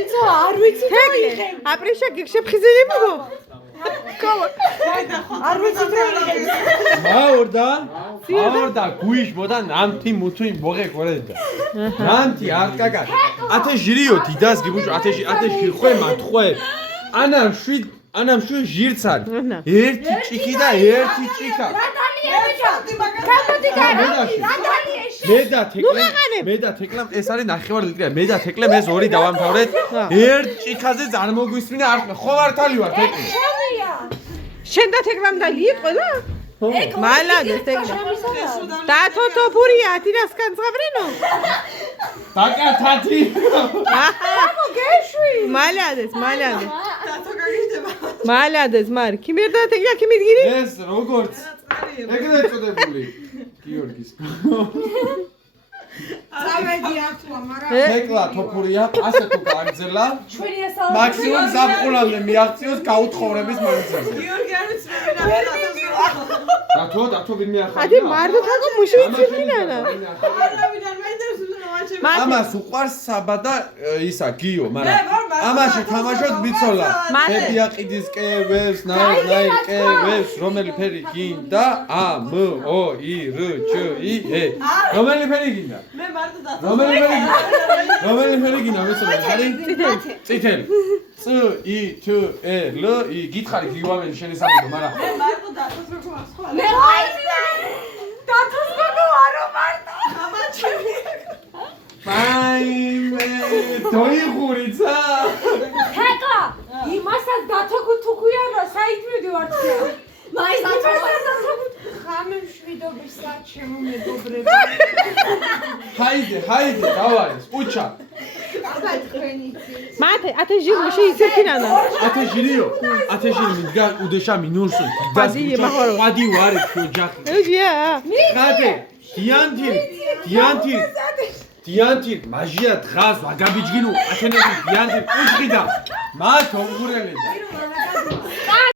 იცო არ ვიცი რა იღე. აპრიშა გიქშეფხიზელი ბუბო. არ ვიცი რა იღე. Maorda, guish boda namti mutu boge koreda. Namti arkaga. Ate jirio didas gibush ate shirxwe matxwe. Anam shu jirtsan. Erti chiki da erti chika. Meda teklam es ari naxevar litrია. Meda teklem es ორი დავამთავრეთ. ერთ ჭიქაზე წარმოგვისმინე არ ხო მართალი ვარ თეკლი. შენ და თეკლამ დალიე ყველა? მალადეს თეკლამ. და თოთოფურია ათინას განძღაბრენო? დაკათათი. აბო გეშვი. მალადეს. მალადეს მარ. ქიმერდა თეკლა ქიმიდგირი? ეს როგორც ეგრე ეწოდებული. გიორგის. წავედი ახლა, მაგრამ თეკლა თოფურია, ასე თუ გააგზელა. ჩვენი ესაა. მაქსიმუმ ზაფხულამდე მიაღწიოს გაუთხოვრების მანძილზე. გიორგი არ ვიცი მე დათო ვინმე ახლა. ადი მარდო თაგო მუშიჩინანა. ამას უყვარს საბა და ისა გიო, მაგრამ ამაში თამაშოთ ბიცოლა. ბებიაყიდის კევებს, ნაირ კევებს, რომელი ფერი გინდა? ა, მ, ო, ი, რ, ჩ, ი, ე. რომელი ფერი გინდა? მე მარტო და რომელი ფერი გინდა, ვიცოდი, ხარი? წითელი. წ, ი, ჩ, ე, ლ, ი. გითხარი გიوامენი შენი საბუთო, მაგრამ მე მარტო დათოს როგორ ახლა მე ვაიცი დათოს როგორ არო მარტო აბა ჩემი ფაიმე დოიღურიცა თეკა იმასაც დათოგუ თუქუიანო საითმიდი ვარ თქვა მაის დათოგუ ხამე მშვიდობის სად ჩემო მეგობრებო ჰაიდე დავარის უჩა აბა თქვენიცი მათე ათე ჟირო შეიცერქინანა. ათე ჟირო მიდგა უდეშა მინურსო ადი მახარო. ადი ვარი ოჯახი ეჯია. ხათე დიანთი მაჟია დღას ვაგაბიჯგინუ ათენები დიანთი უჯგიდა მათ ომღურელი